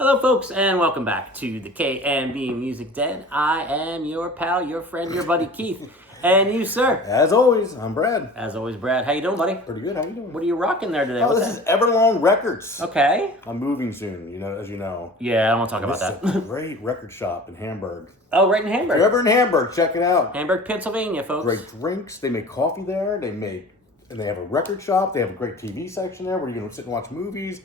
Hello, folks, and welcome back to the K&B Music Den. I am your pal, your friend, your buddy Keith, and you, sir. As always, I'm Brad. As always, Brad. How you doing, buddy? Pretty good. How you doing? What are you rocking there today? Oh, What's this that? is Everlong Records. Okay. I'm moving soon, as you know. Yeah, I don't want to talk about This that. is a great record shop in Hamburg. Oh, right in If you're Hamburg. ever in Hamburg, check it out. Hamburg, Pennsylvania, folks. Great drinks. They make coffee there. And they have a record shop. They have a great TV section there where you can sit and watch movies.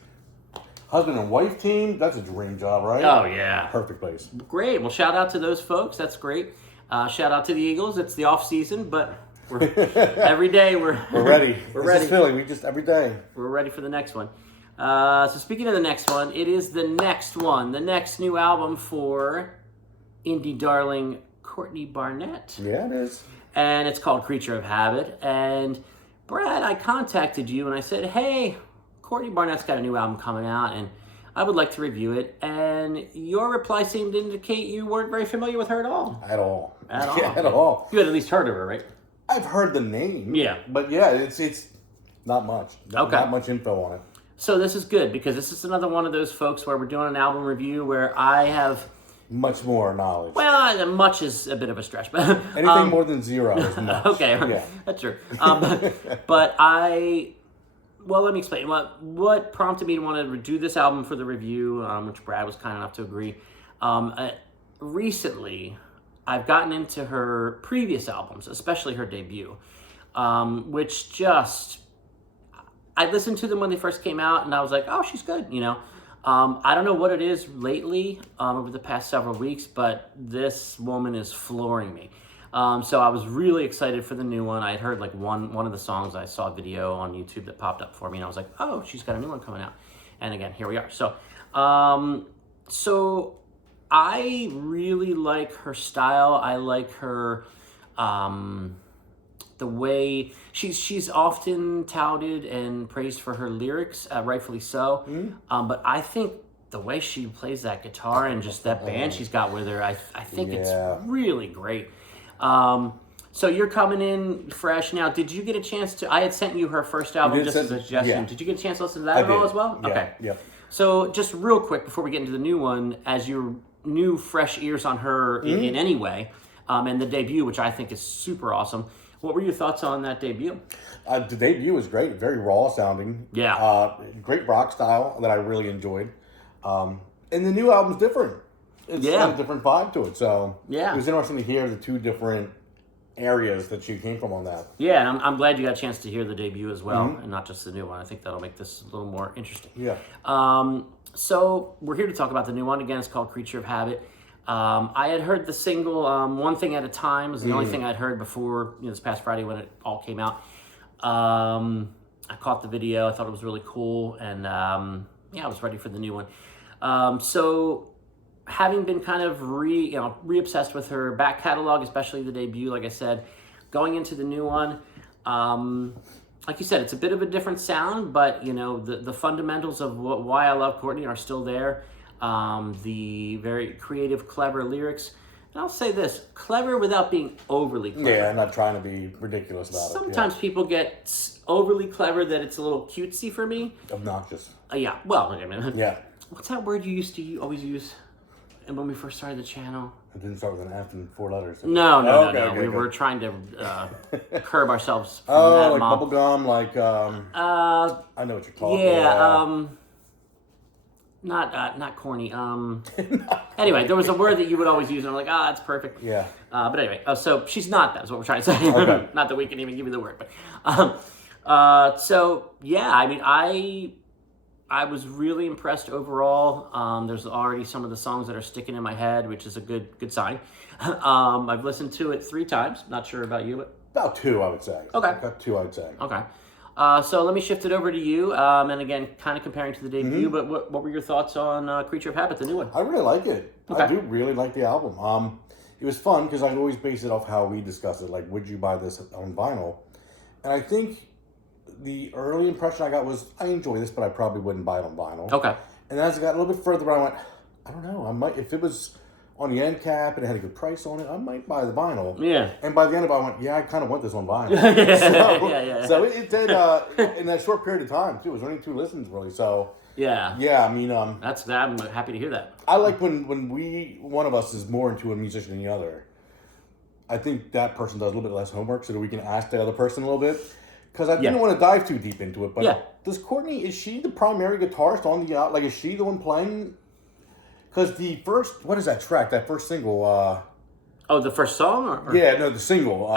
Husband and wife team. That's a dream job, right? Oh, yeah. Perfect place. Great. Well, shout out to those folks. That's great. Shout out to the Eagles. It's the off season, but every day we're ready. We're This ready. is Philly. We just every day. We're ready for the next one. So speaking of the next one, it is the next new album for indie darling Courtney Barnett. Yeah, it is. And it's called Creature of Habit. And Brad, I contacted you and I said, hey, Courtney Barnett's got a new album coming out and I would like to review it. And your reply seemed to indicate you weren't very familiar with her at all. At all. At all. Yeah, at all. You had at least heard of her, right? I've heard the name. Yeah. But yeah, it's not much. Okay. Not much info on it. So this is good because this is another one of those folks where we're doing an album review where I have... Much more knowledge. Well, much is a bit of a stretch, but Anything more than zero is much. Okay, Yeah. That's true. Well, let me explain. What prompted me to want to do this album for the review, which Brad was kind enough to agree. Recently, I've gotten into her previous albums, especially her debut, which just... I listened to them when they first came out, and I was like, oh, she's good, I don't know what it is lately over the past several weeks, but this woman is flooring me. So I was really excited for the new one. I had heard like one of the songs. I saw a video on YouTube that popped up for me, and I was like, oh, she's got a new one coming out. And again, here we are. So I really like her style. I like her... the way she's often touted and praised for her lyrics, rightfully so. Mm-hmm. But I think the way she plays that guitar and just that band she's got with her, I think it's really great. So you're coming in fresh. Now, did you get a chance to... I had sent you her first album just as a suggestion. Yeah. Did you get a chance to listen to that at all as well? Yeah. Okay. Yep. So just real quick before we get into the new one, as your new fresh ears on her in any way, and the debut, which I think is super awesome, what were your thoughts on that debut? The debut was great, very raw sounding. Yeah. Great rock style that I really enjoyed. And the new album's different. It's got a different vibe to it. So Yeah. It was interesting to hear the two different areas that she came from on that. Yeah, and I'm glad you got a chance to hear the debut as well, and not just the new one. I think that'll make this a little more interesting. Yeah. So we're here to talk about the new one. Again, it's called Creature of Habit. I had heard the single One Thing at a Time was the only thing I'd heard before this past Friday when it all came out. I caught the video. I thought it was really cool. And I was ready for the new one. So having been kind of re-obsessed with her back catalog, especially the debut, like I said, going into the new one, like you said, it's a bit of a different sound, but the fundamentals of why I love Courtney are still there. The very creative, clever lyrics. And I'll say this, clever without being overly clever. Yeah, I'm not trying to be ridiculous about Sometimes people get overly clever that it's a little cutesy for me. Obnoxious. Yeah, well, I mean, Yeah. what's that word you used to always use when we first started the channel? It didn't start with an F and 4 letters. No. Okay, We were trying to curb ourselves from Oh, that like mob. bubble gum, like I know what you're talking about. Not corny. Anyway, there was a word that you would always use, and I'm like, it's perfect. Yeah. But anyway, so she's not that, is what we're trying to say. Okay. Not that we can even give you the word, but so yeah, I mean, I was really impressed overall. There's already some of the songs that are sticking in my head, which is a good sign. I've listened to it 3 times. Not sure about you, but About 2, I would say. Okay. About 2, I would say. okay. So let me shift it over to you, and again, kind of comparing to the debut, but what were your thoughts on Creature of Habit, the new one? I really like it. Okay. I do really like the album. It was fun because I always base it off how we discuss it. Like, would you buy this on vinyl? And I think the early impression I got was, I enjoy this, but I probably wouldn't buy it on vinyl. Okay. And as I got a little bit further, I went, I don't know. I might, if it was on the end cap and it had a good price on it, I might buy the vinyl. Yeah. And by the end of it, I went, I kind of want this on vinyl. Yeah. So it did, in that short period of time, too. It was only 2 listens, really. So Yeah. Yeah, I mean, That's I'm happy to hear that. I like when one of us is more into a musician than the other. I think that person does a little bit less homework so that we can ask the other person a little bit. Because I didn't want to dive too deep into it, but does Courtney, is she the primary guitarist on the, like, is she the one playing? Because the first, what is that track, that first single? Oh, the first song? Or? Yeah, no, the single.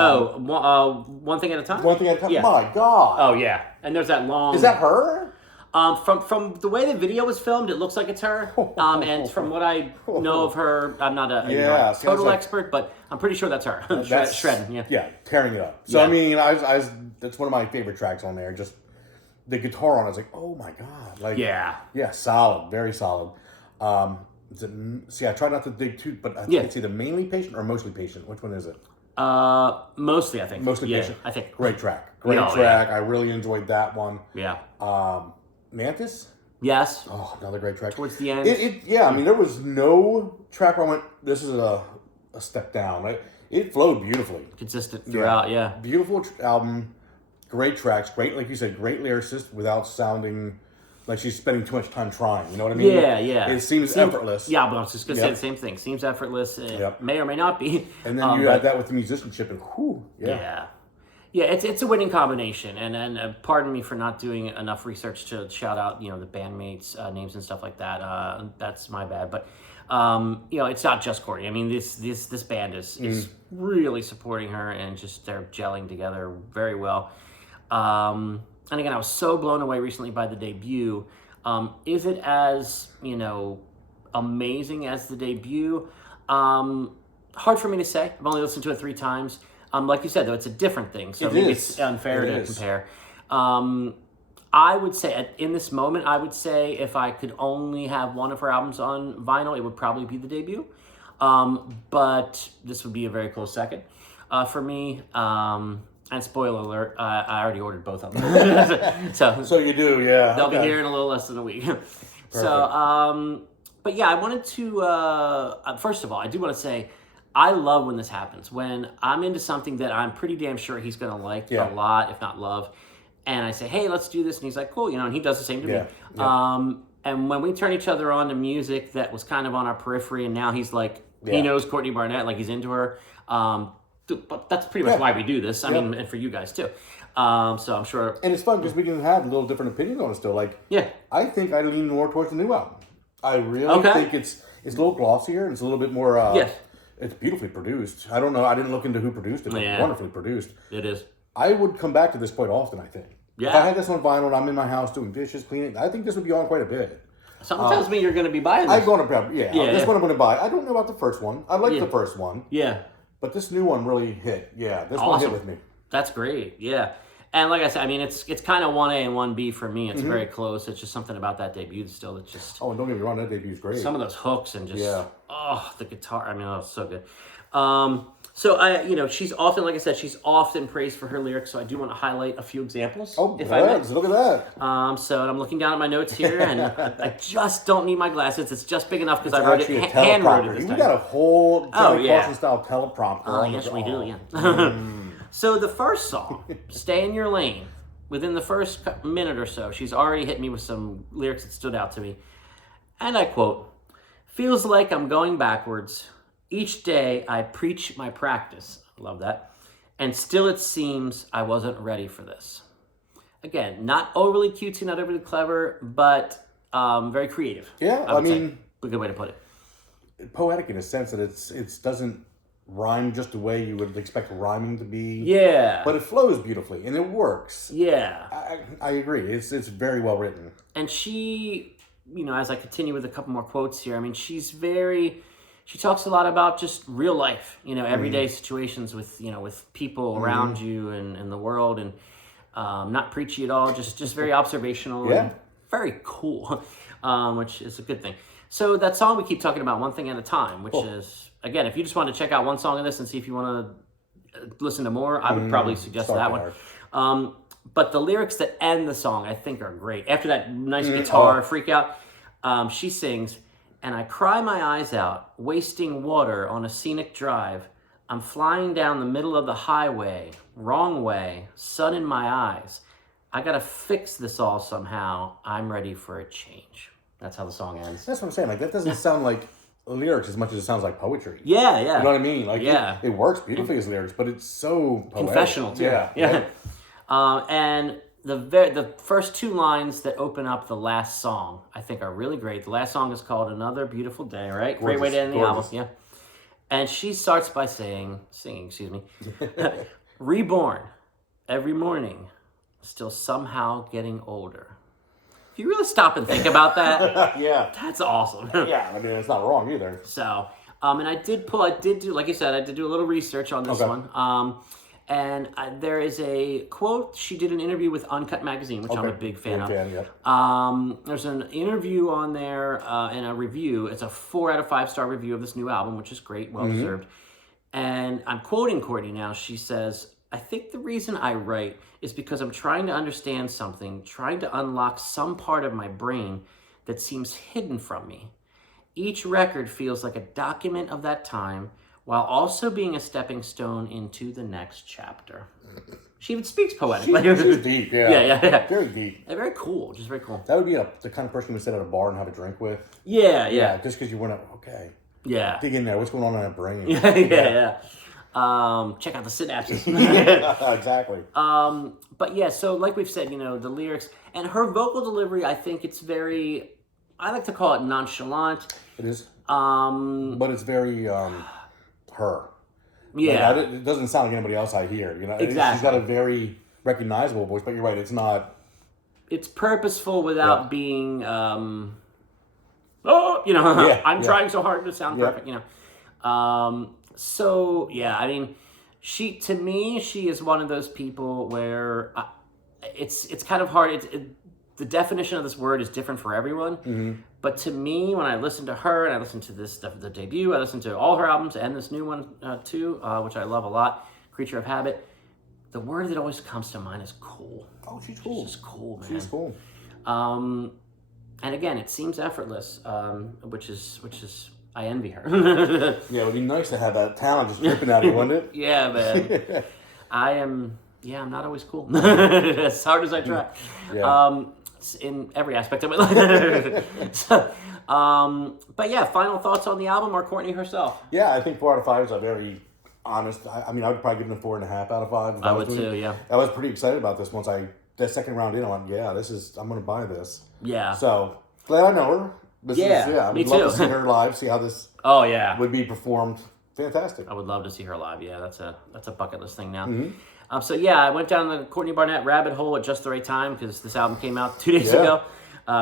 One Thing at a Time? One Thing at a Time? Yeah. My God. Oh, yeah. And there's that long... Is that her? From the way the video was filmed, it looks like it's her. And from what I know of her, I'm not a total expert, but I'm pretty sure that's her. That's shredding, yeah. Yeah, tearing it up. So, I mean, that's one of my favorite tracks on there. Just the guitar on it, I was like, oh my God. Like, yeah, solid, very solid. See, I try not to dig too, but I think it's either mainly patient or mostly patient. Which one is it? Mostly, I think. Mostly patient. I think. Great track. Great track. I really enjoyed that one. Yeah. Mantis? Yes. Oh, another great track. Towards the end. I mean, there was no track where I went, this is a step down. It flowed beautifully. Consistent throughout, yeah. Beautiful album. Great tracks. Great, like you said, great lyricist without sounding like she's spending too much time trying. You know what I mean? Yeah. It seems effortless. Yeah, but I was just going to say the same thing. Seems effortless. It may or may not be. And then you add that with the musicianship and whew. Yeah, it's a winning combination, and pardon me for not doing enough research to shout out the bandmates names and stuff like that. That's my bad, but it's not just Courtney. I mean, this band is really supporting her, and just they're gelling together very well. And again, I was so blown away recently by the debut. Is it as amazing as the debut? Hard for me to say. I've only listened to it 3 times. Like you said, though, it's a different thing, so maybe it's unfair to compare. I would say, in this moment, if I could only have one of her albums on vinyl, it would probably be the debut. But this would be a very close second for me. And spoiler alert, I already ordered both of them. So you do, yeah. They'll be here in a little less than a week. So, but yeah, I wanted to, first of all, I do want to say, I love when this happens, when I'm into something that I'm pretty damn sure he's going to like a lot, if not love. And I say, hey, let's do this. And he's like, cool, and he does the same to me. Yeah. And when we turn each other on to music that was kind of on our periphery, and now he's like, he knows Courtney Barnett, like he's into her. But that's pretty much why we do this. I mean, and for you guys too. So I'm sure. And it's fun because we can have a little different opinions on it still. Like, I think I lean more towards the new album. I really think it's a little glossier and it's a little bit more. It's beautifully produced. I don't know. I didn't look into who produced it, but it's wonderfully produced. It is. I would come back to this quite often, I think. Yeah. If I had this on vinyl and I'm in my house doing dishes, cleaning, I think this would be on quite a bit. Something tells me you're going to be buying this. I'm going to probably, this one I'm going to buy. I don't know about the first one. I like the first one. Yeah. But this new one really hit. Yeah, this one hit with me. That's great. Yeah. And like I said, I mean, it's kind of 1A and 1B for me. It's very close. It's just something about that debut still that just... Oh, and don't get me wrong, that debu's great. Some of those hooks and just... the guitar. I mean, oh, it's so good. So she's often, like I said, she's often praised for her lyrics. So I do want to highlight a few examples. Oh, if I may. Look at that. So I'm looking down at my notes here, and I just don't need my glasses. It's just big enough because I wrote it hand wrote it this time. We got a whole Johnny Carson style teleprompter. Oh, yes, we do. Yeah. So the first song, "Stay in Your Lane," within the first minute or so, she's already hit me with some lyrics that stood out to me, and I quote: "Feels like I'm going backwards. Each day I preach my practice." Love that. "And still it seems I wasn't ready for this." Again, not overly cutesy, not overly clever, but very creative. Yeah, I mean, a good way to put it. Poetic in a sense that it doesn't rhyme just the way you would expect rhyming to be. Yeah. But it flows beautifully and it works. Yeah. I agree. It's very well written. And she, as I continue with a couple more quotes here, I mean, she talks a lot about just real life, everyday situations with people around you and in the world, and not preachy at all, just very observational and very cool, which is a good thing. So that song we keep talking about, "One Thing at a Time," which is, again, if you just want to check out one song of this and see if you want to listen to more, I would probably suggest that one. But the lyrics that end the song, I think, are great. After that nice guitar freak out, she sings, "And I cry my eyes out, wasting water on a scenic drive. I'm flying down the middle of the highway, wrong way, sun in my eyes. I gotta fix this all somehow. I'm ready for a change. That's how the song ends. That's what I'm saying. Like, that doesn't sound like lyrics as much as it sounds like poetry. Yeah. You know what I mean? Like, Yeah. it works beautifully as lyrics, but it's so poetic. Confessional too. Yeah. And the first two lines that open up the last song, I think, are really great. The last song is called "Another Beautiful Day," right? Great way to end the album. Yeah. And she starts by singing, "Reborn every morning, still somehow getting older." If you really stop and think about that, yeah, that's awesome. yeah, I mean, it's not wrong either. So, and I did do, like I said, I did do a little research on this one. And there is a quote. She did an interview with Uncut Magazine, which I'm a big fan of. There's an interview on there and a review. It's a 4 out of 5 star review of this new album, which is great, well deserved. And I'm quoting Courtney now. She says, "I think the reason I write is because I'm trying to understand something, trying to unlock some part of my brain that seems hidden from me. Each record feels like a document of that time, while also being a stepping stone into the next chapter." She even speaks poetically. She's deep, yeah. Very deep. And very cool, just very cool. That would be the kind of person you would sit at a bar and have a drink with. Yeah. Just because you want to, Yeah. dig in there. What's going on in that brain? Yeah. Check out the synapses. Yeah, exactly. But yeah, so like we've said, the lyrics and her vocal delivery, I think it's very, I like to call it nonchalant. It is. But it's very her. Yeah. Like, it doesn't sound like anybody else I hear. Exactly. She's got a very recognizable voice, but you're right. It's not. It's purposeful without being. I'm trying so hard to sound perfect. So yeah, I mean, she is one of those people where it's kind of hard. The definition of this word is different for everyone. But to me, when I listen to her and I listen to this stuff, the debut, I listen to all her albums and this new one too, which I love a lot, Creature of Habit. The word that always comes to mind is cool. Oh, she's cool. She's just cool, man. She's cool. And again, it seems effortless, which is I envy her. Yeah, it would be nice to have that talent just dripping out of you, wouldn't it? Yeah, man. I'm not always cool. As hard as I try. Yeah. In every aspect of my life. So, but yeah, final thoughts on the album or Courtney herself? Yeah, I think 4 out of 5 is a very honest. I mean, I would probably give it a 4.5 out of 5. I would too, yeah. I was pretty excited about this once that second round in. I went, I'm going to buy this. Yeah. So, glad I know her. Me I'd love to see her live, see how this would be performed. Fantastic. I would love to see her live. Yeah, that's a bucket list thing now. So yeah, I went down the Courtney Barnett rabbit hole at just the right time because this album came out 2 days ago.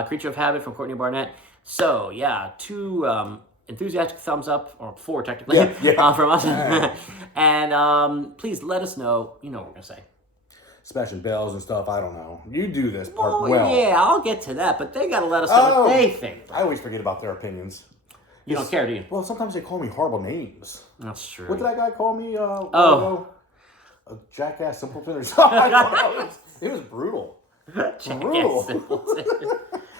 Creature of Habit from Courtney Barnett. So yeah, 2 enthusiastic thumbs up, or 4 technically, from us. And please let us know. You know what we're gonna say. Smashing bells and stuff. I don't know. You do this part well. Yeah, I'll get to that, but they gotta let us know what they think. I always forget about their opinions. You don't care, do you? Well, sometimes they call me horrible names. That's true. What did that guy call me? A jackass simpleton or something. I don't know. It was brutal. Brutal.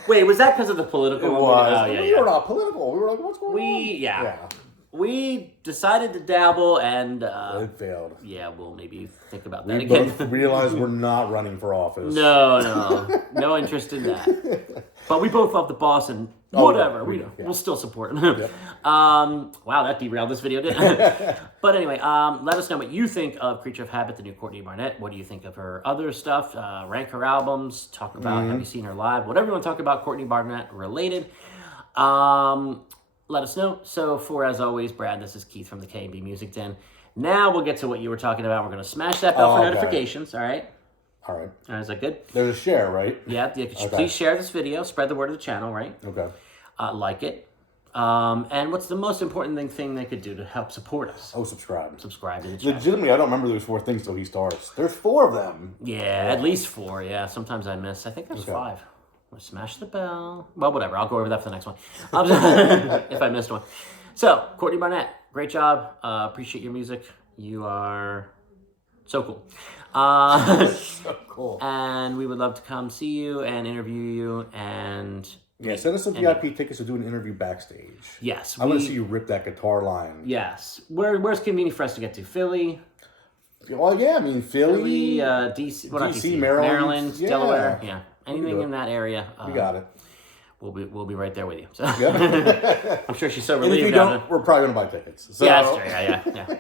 Wait, was that because of the political? It was. We were not political. We were like, what's going on? Yeah. We decided to dabble and... it failed. Yeah, we'll maybe think about that again. We both realized we're not running for office. No. No interest in that. But we both love the boss and whatever. We'll still support him. Yep. Wow, that derailed this video, didn't it? But anyway, let us know what you think of Creature of Habit, the new Courtney Barnett. What do you think of her other stuff? Rank her albums. Talk about, have you seen her live? Whatever you want to talk about Courtney Barnett related. Let us know. So for, as always, Brad, this is Keith from the K&B Music Den. Now we'll get to what you were talking about. We're going to smash that bell for notifications, all right? All right. Is that good? There's a share, right? Yeah. Please share this video. Spread the word of the channel, right? Okay. Like it. And what's the most important thing they could do to help support us? Oh, subscribe. Subscribe to the channel. Legitimately, I don't remember those 4 things till he starts. There's 4 of them. Yeah, at least 4. Yeah, sometimes I miss. I think there's 5. Smash the bell. Well, whatever. I'll go over that for the next one. If I missed one. So, Courtney Barnett, great job. Appreciate your music. You are so cool. So cool. And we would love to come see you and interview you. And send us some VIP tickets to do an interview backstage. Yes. I want to see you rip that guitar line. Yes. Where's convenient for us to get to? Philly? Well, yeah, I mean Philly, DC, well, not DC, DC, Maryland, yeah. Delaware, yeah, do anything it. in that area. We got it. We'll be right there with you. So Yep. I'm sure she's so And if relieved. you don't, we're probably going to buy tickets. So. Yeah, that's true. Yeah.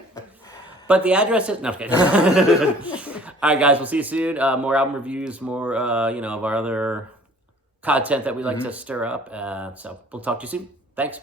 But the address is no. I'm kidding. All right, guys. We'll see you soon. More album reviews, more of our other content that we like to stir up. So we'll talk to you soon. Thanks.